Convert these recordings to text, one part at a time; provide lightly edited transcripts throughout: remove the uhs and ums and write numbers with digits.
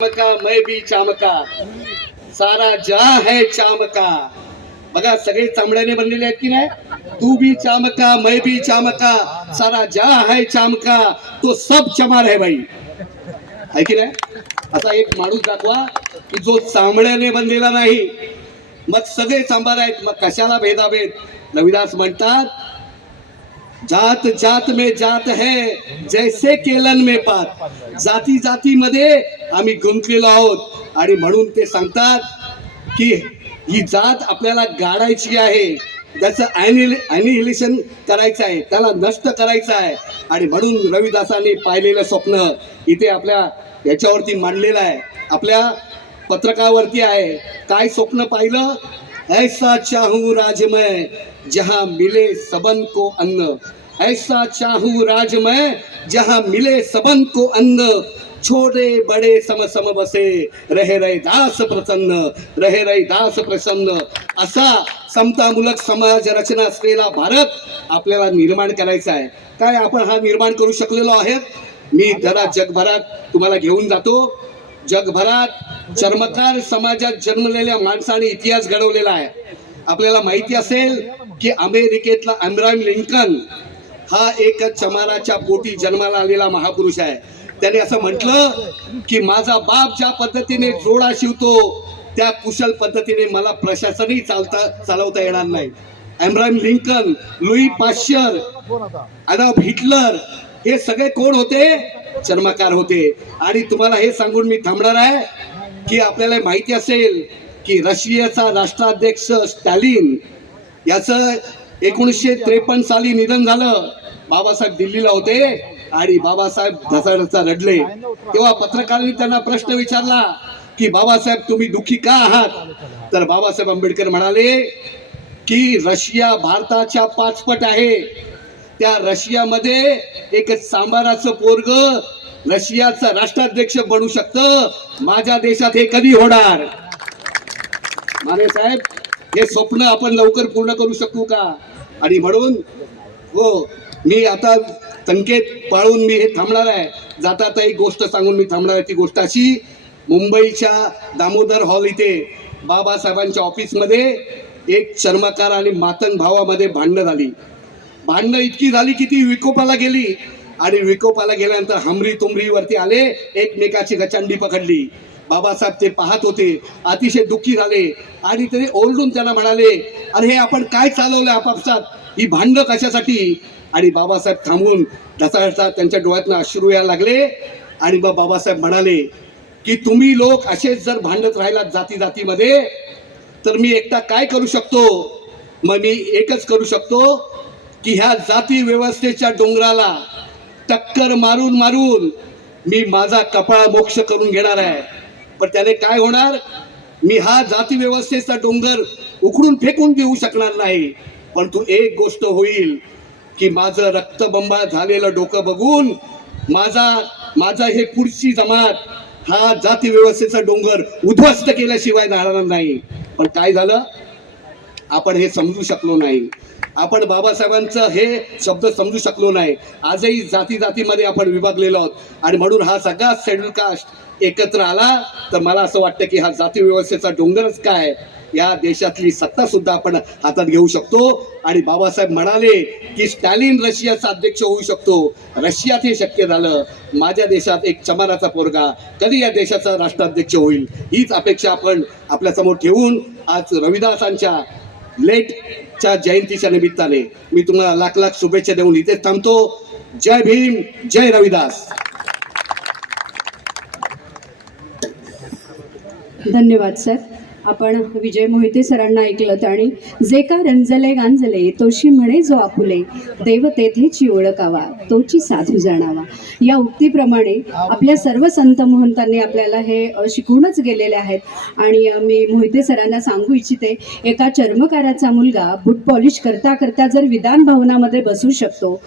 चामका मैं भी चामका, सारा जहां है चामका. बघा सगळे चामड्याने बनलेले आहेत की नाही. तू भी चामका मैं भी चामका, सारा जहां है चामका, तो सब चमार है भाई. है की नाही. असा एक माणूस दाखवा की जो चामड्याने बनलेला नाही. मग सगळे चांबार आहेत, मग कशाला भेदाभेद. रविदास म्हणतात जात जात में जात है जैसे केलन में पात. जाती जातीमध्ये आम्ही गुंतलेलो आहोत आणि म्हणून ते सांगतात की ही जात आपल्याला गाडायची आहे, त्याचं ॲनिहिलेशन करायचं आहे, त्याला नष्ट करायचं आहे. आणि म्हणून रविदासांनी पाहिलेलं स्वप्न इथे आपल्या याच्यावरती मांडलेलं आहे, आपल्या पत्रकावरती आहे. काय स्वप्न पाहिलं. ऐसा चाहूं राजमय जहां मिले सबन को अन्न, ऐसा चाहूं राजमय जहां मिले सबन को अन्न, छोटे बड़े सम सम बसे रहे रहे दास प्रसन्न, रहे रहे दास प्रसन्न. असा समतामूलक समाज रचना असलेला भारत आपल्याला निर्माण करायचा आहे. काय आपण हा निर्माण करू शकलेलो आहे. मी जरा जगभरात तुम्हाला घेऊन जातो. जगभरात चर्मकार समाजात जन्मलेल्या माणसाने इतिहास घडवलेला आहे. आपल्याला माहिती असेल की अमेरिकेतला अब्राहम लिंकन हा एक चमाराच्या पोटी जन्माला आलेला महापुरुष आहे. त्याने असं म्हटलं की माझा बाप ज्या पद्धतीने जोडा शिवतो त्या कुशल पद्धतीने मला प्रशासनही चालवता येणार नाही. Abraham Lincoln, Louis Pasteur, Adolf Hitler हे सगळे कोण होते. चर्मकार होते. आणि तुम्हाला हे सांगून मी थांबणार आहे की आपल्याला माहिती असेल की रशियाचा राष्ट्राध्यक्ष स्टॅलिन याचं 1953 साली निधन झालं. बाबासाहेब दिल्लीला होते आणि बाबासाहेब ढसाढसा रडले. तेव्हा पत्रकारांनी त्यांना प्रश्न विचारला की बाबासाहेब तुम्ही दुःखी का आहात. तर बाबासाहेब आंबेडकर म्हणाले की रशिया भारताच्या 5 पट आहे. त्या रशियामध्ये एक सांबाराचं पोरग रशियाचं राष्ट्राध्यक्ष बनू शकतं. माझ्या देशात हे कधी होणार. माने साहेब हे स्वप्न आपण लवकर पूर्ण करू शकू का. आणि म्हणून हो मी आता संकेत पाळून मी हे थांबणार आहे. जाता आता एक गोष्ट सांगून मी थांबणार आहे. ती गोष्ट अशी, मुंबईच्या दामोदर हॉल इथे बाबासाहेबांच्या ऑफिसमध्ये एक चर्मकार आणि मातंग भावामध्ये भांडणं झाली. भांडणं इतकी झाली की ती विकोपाला गेली. आणि विकोपाला गेल्यानंतर हमरी तुमरीवरती आले, एकमेकाची गचंडी पकडली. बाबासाहेब ते पाहत होते, अतिशय दुःखी झाले आणि तरी ओरडून त्यांना म्हणाले अरे हे आपण काय चालवलंय आपापसात, ही भांडणं कशासाठी. आणि बाबासाहेब थांबून ढसाढसा त्यांच्या डोळ्यातनं अश्रू यायला लागले. आणि मग बाबासाहेब म्हणाले की तुम्ही लोक असेच जर भांडत राहिलात जाती जातीमध्ये तर मी एकटा काय करू शकतो. मग मी एकच करू शकतो की ह्या जाती व्यवस्थेच्या डोंगराला टक्कर मारून मारून मी माझा कपाळ मोक्ष करून घेणार आहे. पण त्याने काय होणार. मी हा जाती व्यवस्थेचा डोंगर उखडून फेकून देऊ शकणार नाही. पण तू एक गोष्ट होईल की माझं रक्तबंबाळ झालेलं डोकं बघून माझा हे पुढची जमात हा जाती व्यवस्थेचा डोंगर उद्ध्वस्त केल्याशिवाय राहणार नाही. पण काय झालं, आपण हे समजू शकलो नाही. आपण बाबासाहेबांचं हे शब्द समजू शकलो नाही. आजही जाती जातीमध्ये आपण विभागलेलो आहोत. आणि म्हणून हा सगळा शेड्यूल कास्ट एकत्र आला तर मला असं वाटतं की हा जाती व्यवस्थेचा डोंगरच काय, या देशातली सत्ता सुद्धा आपण हातात घेऊ शकतो. आणि बाबासाहेब म्हणाले की स्टॅलिन रशियाचा अध्यक्ष होऊ शकतो. रशियात हे शक्य झालं. माझ्या देशात एक चमाराचा पोरगा कधी या देशाचा राष्ट्राध्यक्ष होईल, हीच अपेक्षा आपण आपल्यासमोर ठेवून आज रविदासांच्या लेटच्या जयंतीच्या निमित्ताने मी तुम्हाला लाख लाख शुभेच्छा देऊन इथेच थांबतो. जय भीम, जय रविदास. धन्यवाद सर. आपण विजय मोहिते सरांना ऐकलं आणि जे का रंजले गांजले तोशी म्हणे जो आपुले, देव तेथेची ओळखावा तोची साधू जाणावा, या उक्तीप्रमाणे आपल्या सर्व संत महंतांनी आपल्याला हे शिकवूनच गेलेले आहेत. आणि मी मोहिते सरांना सांगू इच्छिते, एका चर्मकाराचा मुलगा बूट पॉलिश करता करता जर विधान भवनामध्ये बसू शकतो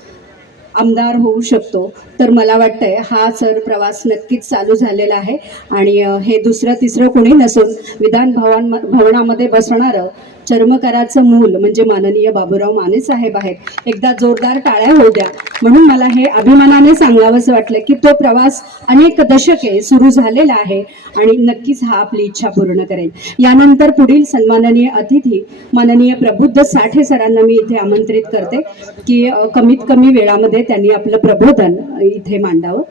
आमदार होऊ शकतो. तर मला वाटतंय हा सर प्रवास नक्कीच चालू झालेला आहे आणि हे दुसरं तिसरं कोणी नसून विधान भवनामध्ये बसणारं चर्मकाराचं मूल म्हणजे माननीय बाबूराव माने साहेब आहेत. एकदा जोरदार टाळ्या होऊ द्या. म्हणून मला हे अभिमानाने सांगावंसं वाटलं की तो प्रवास अनेक दशके सुरू झालेला आहे आणि नक्कीच हा आपली इच्छा पूर्ण करेल. यानंतर पुढील सन्माननीय अतिथी माननीय प्रबुद्ध साठे सरांना मी इथे आमंत्रित करते की कमीत कमी वेळामध्ये त्यांनी आपलं प्रबोधन इथे मांडावं.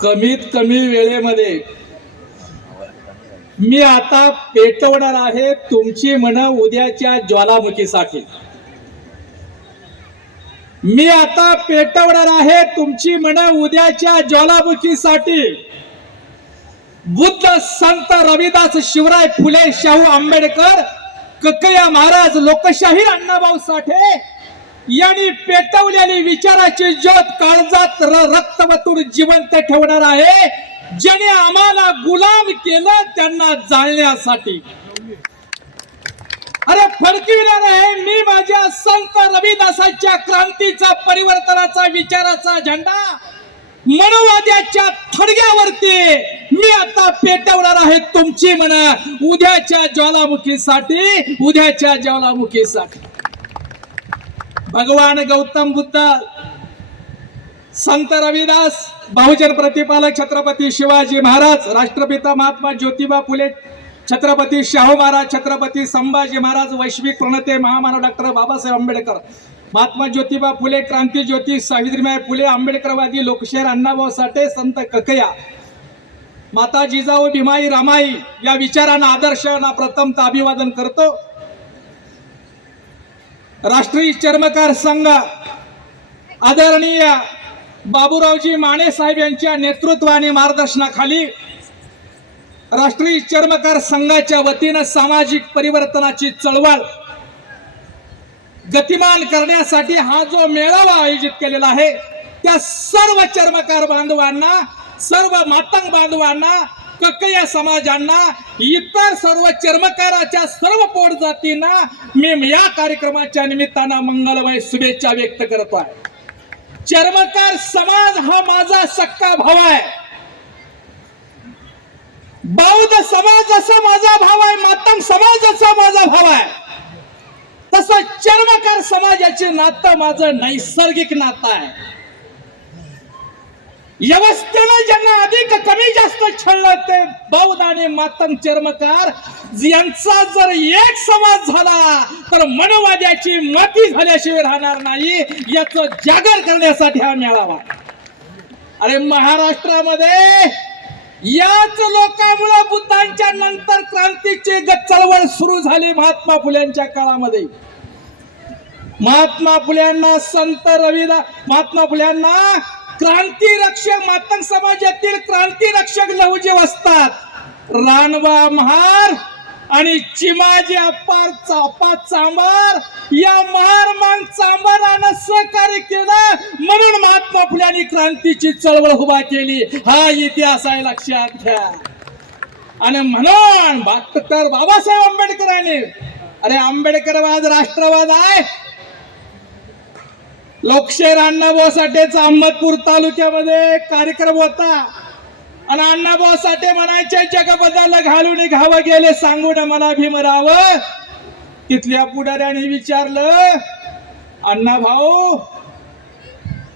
कमीत कमी वेळेमध्ये मी आता पेटवणार आहे तुमची मनं उद्याच्या ज्वालामुखीसाठी. मी आता पेटवणार आहे तुमची मनं उद्याच्या ज्वालामुखीसाठी. बुद्ध, संत रविदास, शिवराय फुले, शाहू आंबेडकर, कक्कया महाराज, लोकशाहीर अण्णाभाऊ साठे यांनी पेटवलेली विचाराची ज्योत काळजात रक्तवतून जिवंत ठेवणार आहे. ज्याने आम्हाला गुलाम केलं त्यांना जाळण्यासाठी. अरे फडकविणार आहे मी माझ्या संत रविदासाच्या क्रांतीचा, परिवर्तनाचा, विचाराचा झेंडा मनोवाद्याच्या थडग्यावरती. मी आता पेटवणार आहे तुमची मन उद्याच्या ज्वालामुखीसाठी, उद्याच्या ज्वालामुखीसाठी. भगवान गौतम बुद्ध, संत रविदास, बहुजन प्रतिपालक छत्रपती शिवाजी महाराज, राष्ट्रपिता महात्मा ज्योतिबा फुले, छत्रपती शाहू महाराज, छत्रपती संभाजी महाराज, वैश्विक प्रणेते महामानव डॉक्टर बाबासाहेब आंबेडकर, महात्मा ज्योतिबा फुले, क्रांती ज्योती सावित्रीबाई फुले, आंबेडकरवादी लोकशाहीर अण्णाभाऊ साठे, संत कक्कया, माता जिजाऊ भीमाई रामाई या विचारांना, आदर्शांना प्रथमतः अभिवादन करतो. राष्ट्रीय चर्मकार संघ आदरणीय बाबूरावजी माने साहेब यांच्या नेतृत्व आणि मार्गदर्शनाखाली राष्ट्रीय चर्मकार संघाच्या वतीनं सामाजिक परिवर्तनाची चळवळ गतिमान करण्यासाठी हा जो मेळावा आयोजित केलेला आहे त्या सर्व चर्मकार बांधवांना, सर्व मातंग बांधवांना, कक्कया समाजांना, इतर सर्व चर्मकाराच्या सर्व पोट जातींना मी या कार्यक्रमाच्या निमित्तानं मंगलमय शुभेच्छा व्यक्त करतो आहे. चर्मकार समाज हा माझा सक्का भाव आहे. बौद्ध समाज जसा माझा भाव आहे, मातंग समाज जसा माझा भाव आहे, तसं चर्मकार समाजाचे नातं माझं नैसर्गिक नातं आहे. व्यवस्थेनं ज्यांना अधिक कमी जास्त छळलं ते बौद्ध आणि मातंग चर्मकार यांचा जर एक समाज झाला तर मनोवाद्याची माती झाल्याशिवाय राहणार नाही. याचं जागर करण्यासाठी हा मेळावा. अरे महाराष्ट्रामध्ये याच लोकांमुळे बुद्धांच्या नंतर क्रांतीची चळवळ सुरू झाली. महात्मा फुल्यांच्या काळामध्ये महात्मा फुल्यांना, संत रविदास, महात्मा फुल्यांना क्रांती रक्षक, मातंग समाजातील क्रांती रक्षक लहुजी असतात. रानवा महार आणि चिमाजी अप्पा चांबार या महार मान चांबारानं सहकार्य केलं म्हणून महात्मा फुल्यांनी क्रांतीची चळवळ उभा केली. हा इतिहास आहे, लक्षात घ्या. आणि म्हणून डॉक्टर बाबासाहेब आंबेडकरांनी, अरे आंबेडकरवाद राष्ट्रवाद आहे. लोकशाहीर अण्णाभाऊ साठेचा अहमदपूर तालुक्यामध्ये कार्यक्रम होता आणि अण्णाभाऊ साठे म्हणायचे जगबद्दल घालून घावं गेले सांगून मला भीमराव. तिथल्या पुढाऱ्याने विचारलं, अण्णाभाऊ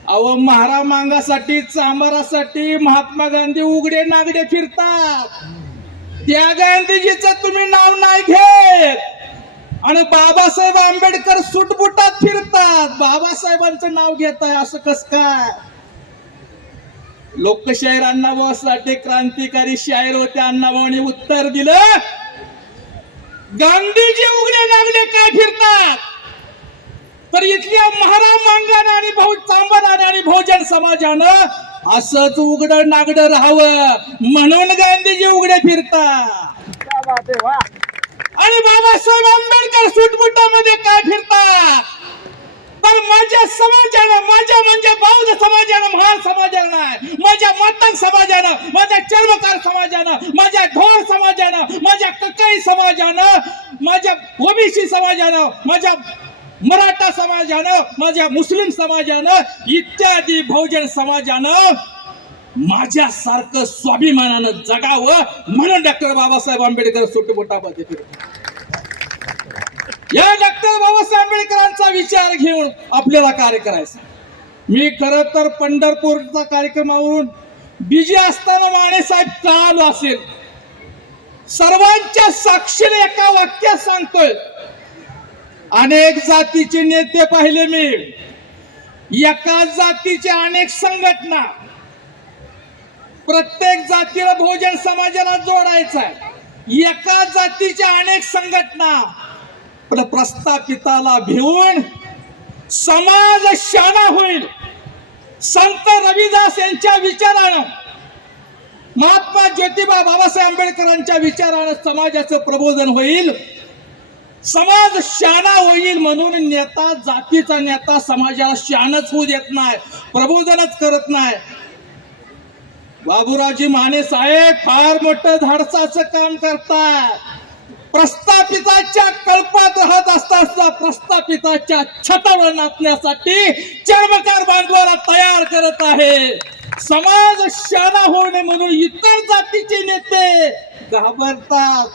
अहो महारा मांगासाठी, चांबारासाठी महात्मा गांधी उघडे नागडे फिरतात, त्या गांधीजीचं तुम्ही नाव नाही घेत आणि बाबासाहेब आंबेडकर सुटबुटात फिरतात, बाबासाहेबांचं नाव घेत आहे, असं कस काय? लोकशाहीर अण्णाभाऊ साठे क्रांतिकारी शाहीर होते. अण्णाभाऊने उत्तर दिलं, गांधीजी उघडे नागडे काय फिरतात तर इथल्या महाराम मांगाने आणि भाऊ चांबाराने आणि बहुजन समाजानं असंच उघड नागड राहावं म्हणून गांधीजी उघडे फिरतात आणि बाबासाहेब आंबेडकर सुटबुटामध्ये काय फिरतात तर माझ्या समाजानं, माझ्या म्हणजे बौद्ध समाजानं, महार समाजानं नाही, माझ्या मातंग समाजानं, माझ्या चर्मकार समाजानं, माझ्या ढोर समाजानं, माझ्या ककाई समाजानं, माझ्या ओबीसी समाजानं, माझ्या मराठा समाजानं, माझ्या मुस्लिम समाजानं इत्यादी बहुजन समाजानं माझ्यासारखं स्वाभिमानानं जगावं म्हणून डॉक्टर बाबासाहेब आंबेडकर सुटबुटामध्ये फिरतात. या डॉक्टर बाबासाहेब आंबेडकरांचा विचार घेऊन आपल्याला कार्य करायचं. मी खरं तर पंढरपूरचा कार्यक्रमावरून बिजी असताना माने साहेब का आलो असेल, सर्वांच्या साक्षीने एका वाक्यात सांगतोय, अनेक जातीचे नेते पाहिले मी, एका जातीच्या अनेक संघटना, प्रत्येक जातीला बहुजन समाजाला जोडायचा आहे, एका जातीच्या अनेक संघटना, पण प्रस्थापिताला भिवून समाज शाणा होईल. संत रविदास यांच्या विचारानं, महात्मा ज्योतिबा बाबासाहेब आंबेडकरांच्या विचारानं समाजाचं प्रबोधन होईल, समाज शाणा होईल. म्हणून नेता, जातीचा नेता समाजाला शाणच होऊ देत नाही, प्रबोधनच करत नाही. बाबूरावजी माने साहेब फार मोठं धाडसाचं काम करतात. प्रस्थापिताच्या कल्पात राहत असता प्रस्थापिताच्या छतावर नाचण्यासाठी चर्मकार बांधवाला तयार करत आहे. समाज शाणा होऊ नये म्हणून इतर जातीचे नेते घाबरतात.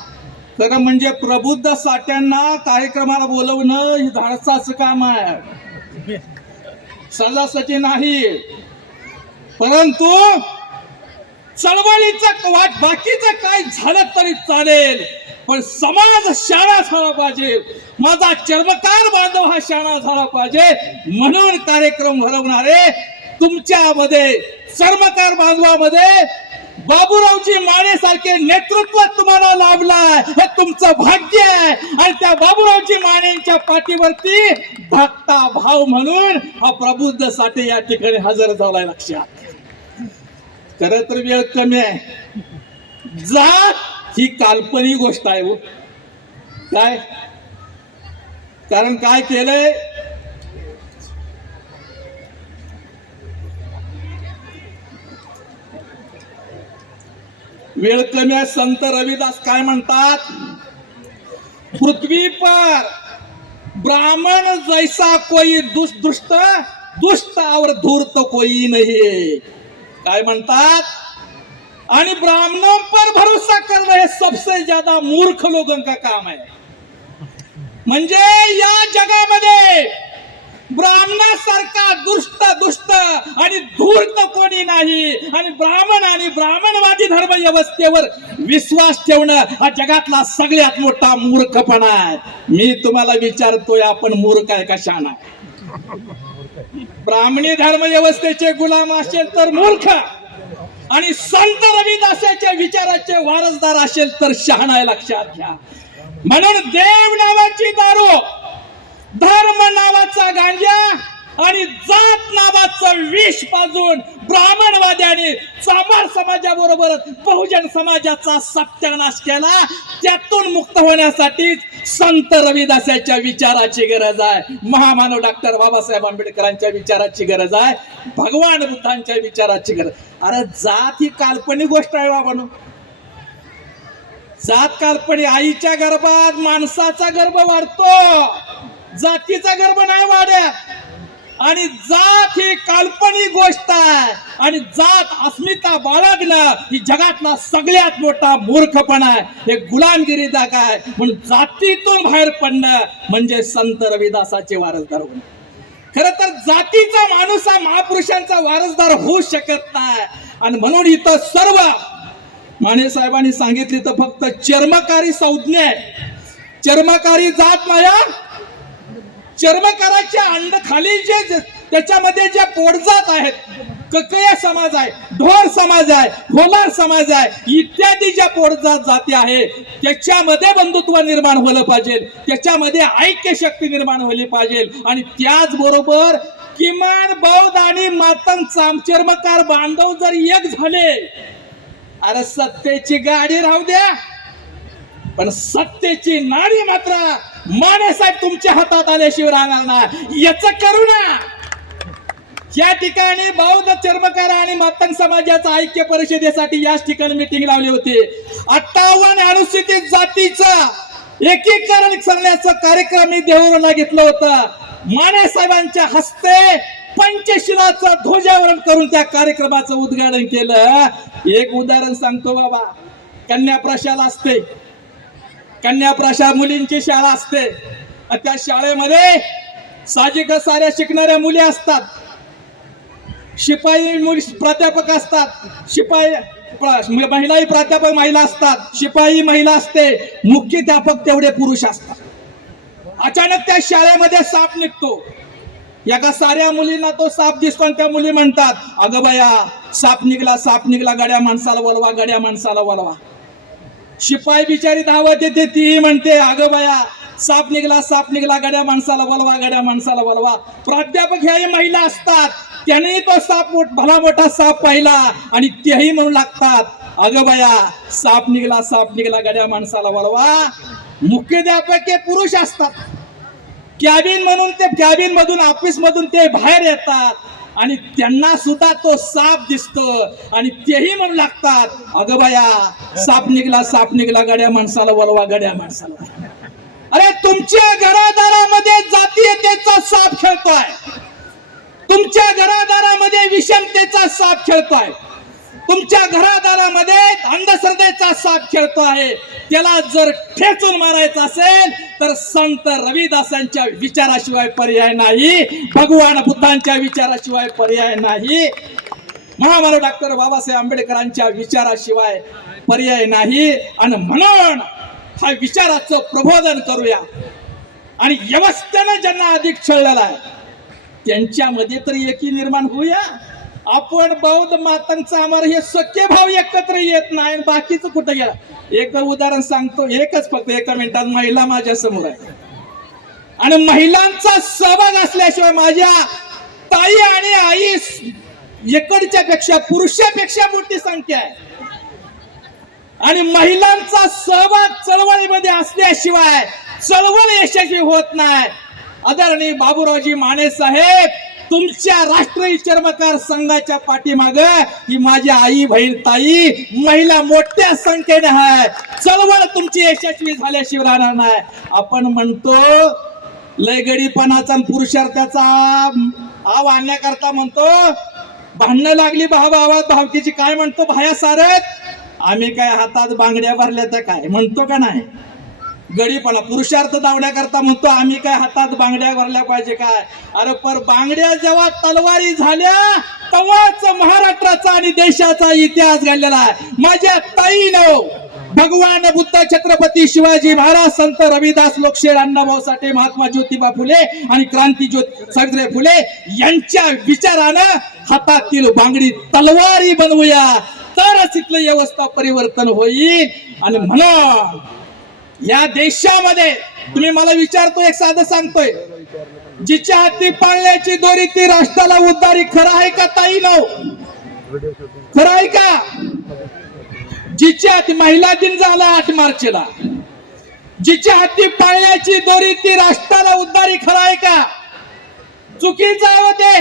खरं म्हणजे प्रबुद्ध साठ्यांना कार्यक्रमाला बोलवणं हे धाडसाचं काम आहे, सहजासहजी नाही. परंतु चळवळीचं वाट बाकीचं काय झालं तरी चालेल, पण समाज शाणा झाला पाहिजे, माझा चर्मकार बांधव हा शाणा झाला पाहिजे. म्हणून कार्यक्रम भरवणारे तुमच्यामध्ये, चर्मकार बांधवामध्ये बाबूरावजी माने सारखे नेतृत्व तुम्हाला लाभलाय, हे तुमचं भाग्य आहे. आणि त्या बाबूरावजी मानेंच्या पाठीवरती धाकटा भाव म्हणून हा प्रबुद्ध साठे या ठिकाणी हजर झालाय. लक्षात. खरं तर वेळ कमी आहे. जात ही काल्पनिक गोष्ट आहे. काय कारण काय केलंय, वेळ कमी आहे. संत रविदास काय म्हणतात, पृथ्वी पर ब्राह्मण जैसा कोई दुष्ट, दुष्ट और धूर्त कोई नहीं. काय म्हणतात, आणि ब्राह्मणों पर भरोसा करना हे सबसे ज्यादा मूर्ख लोगों का काम है. म्हणजे या जगामध्ये ब्राह्मणासारखा दुष्ट आणि धूर्त कोणी नाही. आणि ब्राह्मणवादी धर्म व्यवस्थेवर विश्वास ठेवणं हा जगातला सगळ्यात मोठा मूर्खपणा आहे. मी तुम्हाला विचारतोय, आपण मूर्ख आहे का शहाणा? ब्राह्मणी धर्म व्यवस्थेचे गुलाम असेल तर मूर्ख, आणि संत रविदासाच्या विचाराचे वारसदार असेल तर शहाणा आहे. लक्षात घ्या. म्हणून देव नावाची दारू, धर्म नावाचा गांजा आणि जात नावाचं विष पाजून ब्राह्मणवाद्याने चामार समाजाबरोबर बहुजन समाजाचा सत्यानाश केला. त्यातून मुक्त होण्यासाठी संत रविदासाच्या विचाराची गरज आहे, महामानव डॉक्टर बाबासाहेब आंबेडकरांच्या विचाराची गरज आहे, भगवान बुद्धांच्या विचाराची गरज. अरे जात ही काल्पनिक गोष्ट आहे बाबांनो. जात काल्पनिक. आईच्या गर्भात माणसाचा गर्भ वाढतो, जातीचा गर्भ नाही वाढत. आणि जात ही काल्पनिक गोष्ट आहे, आणि जात अस्मिता बाळगणं ही जगातला सगळ्यात मोठा मूर्खपणा आहे, हे गुलामगिरी दाखा आहे. म्हणून जातीतून बाहेर पडणं म्हणजे संत रविदासाचे वारसदार होणं. खरं तर जातीचा माणूस हा महापुरुषांचा वारसदार होऊ शकत नाही. आणि म्हणून इथं सर्व माने साहेबांनी सांगितले तर फक्त चर्मकारी संज्ञा आहे. चर्मकारी जात माया, चर्मकाराच्या अंड खाली जे त्याच्यामध्ये ज्या पोटजात आहेत, ककया समाज आहे, ढोर समाज आहे, होलार समाज आहे, इत्यादी ज्या पोटजात जाती आहे त्याच्यामध्ये बंधुत्व निर्माण व्हायला पाहिजे, त्याच्यामध्ये ऐक्य शक्ती निर्माण व्हायला पाहिजे. आणि त्याचबरोबर किमान बौद्ध आणि मातंग चर्मकार बांधव जर एक झाले, अरे सत्तेची गाडी राहू द्या, पण सत्तेची नाडी मात्र माने साहेब तुमच्या हातात आल्याशिवाय राहणार नाही. याच करू ना, या ठिकाणी बौद्ध चर्मकार आणि मातंग समाजाचा ऐक्य परिषदेसाठी याच ठिकाणी मीटिंग लावली होती. 58 अनुसूचित जातीचा एकीकरण करण्याचा कार्यक्रम मी देहूला घेतलं होतं. माने साहेबांच्या हस्ते पंचशिलाचं ध्वजारोहण करून त्या कार्यक्रमाचं उद्घाटन केलं. एक उदाहरण सांगतो बाबा, कन्या प्रशाला असते, कन्या प्रशा मुलींची शाळा असते. त्या शाळेमध्ये साहजिकच साऱ्या शिकणाऱ्या मुली असतात, शिपाई मुली प्राध्यापक असतात, शिपाई महिलाही प्राध्यापक महिला असतात, शिपाई महिला असते, मुख्याध्यापक तेवढे पुरुष असतात. अचानक त्या शाळेमध्ये साप निघतो. एका साऱ्या मुलींना तो साप दिसतो आणि त्या मुली म्हणतात, अगं बाया साप निघला, गड्या माणसाला बोलवा, गड्या माणसाला बोलवा. शिपाई बिचारी धावत येते, ती म्हणते, अगं बाया साप निघला, गड्या माणसाला बोलवा, गड्या माणसाला बोलवा. प्राध्यापक ह्याही महिला असतात, त्याने तो साप भला मोठा साप पाहिला आणि तेही म्हणू लागतात, अगं बाया साप निघला, गड्या माणसाला बोलवा. मुख्याध्यापक हे पुरुष असतात. कॅबिन मधून ऑफिस मधून ते बाहेर येतात आणि त्यांना सुद्धा तो साप दिसतो आणि तेही म्हणू लागतात, अगं बाया साप निघला, गड्या माणसाला बोलवा, गड्या माणसाला बोलवा. अरे तुमच्या घरादारामध्ये जातीयतेचा साप खेळतोय, तुमच्या घरादारामध्ये विषमतेचा साप खेळतोय, तुमच्या घरादारामध्ये अंधश्रद्धेचा साप खेळतो आहे. त्याला जर ठेचून मारायचं असेल तर संत रविदासांच्या विचाराशिवाय पर्याय नाही, भगवान बुद्धांच्या विचाराशिवाय पर्याय नाही, महामानव डॉक्टर बाबासाहेब आंबेडकरांच्या विचाराशिवाय पर्याय नाही. आणि म्हणून हा विचाराचं प्रबोधन करूया आणि व्यवस्थेने ज्यांना अधिक छळलेला आहे त्यांच्यामध्ये तरी एकी निर्माण होऊया. आपण बौद्ध मातांचा आम्हाला हे सख्य भाव एकत्र येत नाही, बाकीचं कुठं गेला. एक उदाहरण सांगतो, एकच फक्त एका मिनिटात. महिला माझ्या समोर आहे आणि महिलांचा सहभाग असल्याशिवाय माझ्या ताई आणि आई एकडच्या पेक्षा पुरुषापेक्षा मोठी संख्या आहे आणि महिलांचा सहभाग चळवळीमध्ये असल्याशिवाय चळवळ यशस्वी होत नाही. आदरणीय बाबूरावजी माने साहेब, तुमच्या राष्ट्रीय चर्मकार संघाच्या पाठीमाग ही माझी आई बहीण ताई महिला मोठ्या संख्येने आहे. चळवळ तुमची यशस्वी झाल्याशिवाय राहणार नाही. आपण म्हणतो लय गडीपणाचा पुरुषार्थाचा आव आणण्याकरता म्हणतो, भांडणं लागली भावाभावात भावकीची, काय म्हणतो भाया सारत, आम्ही काय हातात बांगड्या भरल्या तर काय म्हणतो का नाही. गडीपणा पुरुषार्थ दावण्याकरता म्हणतो आम्ही काय हातात बांगड्या भरल्या पाहिजे काय. अरे पर बांगड्या जेव्हा तलवारी झाल्या तेव्हाच महाराष्ट्राचा आणि देशाचा इतिहास घडलेला आहे. माझ्या ताईनो भगवान बुद्ध, छत्रपती शिवाजी महाराज, संत रविदास, लोकशाहीर अण्णाभाऊ साठे, महात्मा ज्योतिबा फुले आणि क्रांतीज्योती सावित्रीबाई फुले यांच्या विचारानं हातातील बांगडी तलवारी बनवूया, तरच इथलं व्यवस्था परिवर्तन होईल. आणि म्हणून या देशामध्ये तुम्ही मला विचारतो, एक साधं सांगतोय, जिच्या हाती पाळण्याची दोरी ती राष्ट्राला उद्धारी. खरं आहे का ताई? नो, खरं आहे का? जिच्या हाती, महिला दिन झाला 8 मार्चला, जिच्या हाती पाळण्याची दोरी ती राष्ट्राला उद्धारी. खरं आहे का? चुकीचं आहे होते.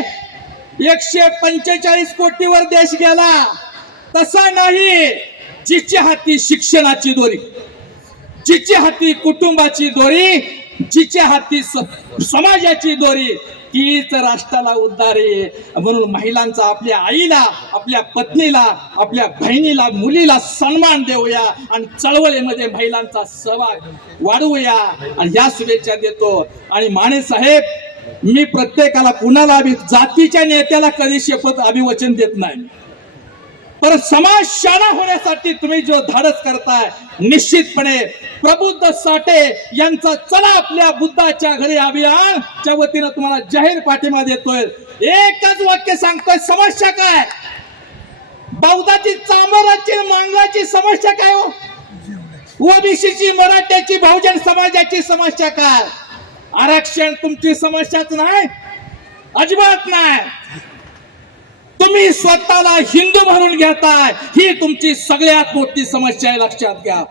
145 कोटीवर देश गेला, तसा नाही. जिच्या हाती शिक्षणाची दोरी, जिच्या हाती कुटुंबाची दोरी, जिच्या हाती समाजाची दोरी, तीच राष्ट्राला उद्धारी. म्हणून महिलांचा आपल्या आईला, आपल्या पत्नीला, आपल्या बहिणीला, मुलीला सन्मान देऊया आणि चळवळीमध्ये महिलांचा सहभाग वाढवूया. आणि या शुभेच्छा देतो. आणि माने साहेब, मी प्रत्येकाला कुणाला जातीच्या नेत्याला कधी शपथ अभिवचन देत नाही, पण समाज शाणा होण्यासाठी तुम्ही जो धाडस करताय, निश्चितपणे प्रबुद्ध साठे यांचा चला आपल्या बुद्धाच्या घरी अभियानच्या वतीनं तुम्हाला जाहीर पाठिंबा देतोय. एकच वाक्य सांगतोय, समस्या काय? बौद्धाची, चांबराची, मांगराची समस्या काय हो? ओबीसीची, मराठ्याची, बहुजन समाजाची समस्या काय? आरक्षण तुमची समस्याच नाही, अजिबात नाही. तुम्ही स्वतःला हिंदू म्हणून घेताय, ही तुमची सगळ्यात मोठी समस्या आहे, लक्षात घ्या.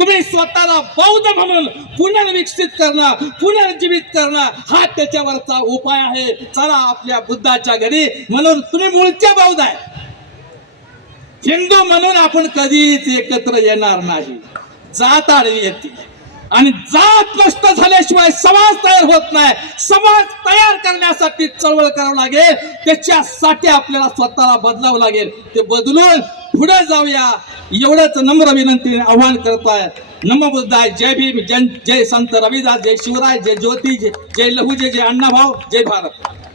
तुम्ही स्वतःला बौद्ध म्हणून पुनर्विकसित करणं, पुनर्जीवित करणं हा त्याच्यावरचा उपाय आहे. चला आपल्या बुद्धाच्या घरी. म्हणून तुम्ही मूळचे बौद्ध आहे. हिंदू म्हणून आपण कधीच एकत्र येणार नाही. जात आडवी येते आणि जात नष्ट झाल्याशिवाय समाज तयार होत नाही. समाज तयार करण्यासाठी चळवळ करावं लागेल. त्याच्यासाठी आपल्याला स्वतःला बदलावं लागेल. ते बदलून पुढे जाऊया एवढंच नम्र विनंती आव्हान करतोय. नमो बुद्धाय. जय भीम. जय संत रविदास. जय शिवराय. जय ज्योती. जय लहू. जय अण्णाभाऊ. जय भारत.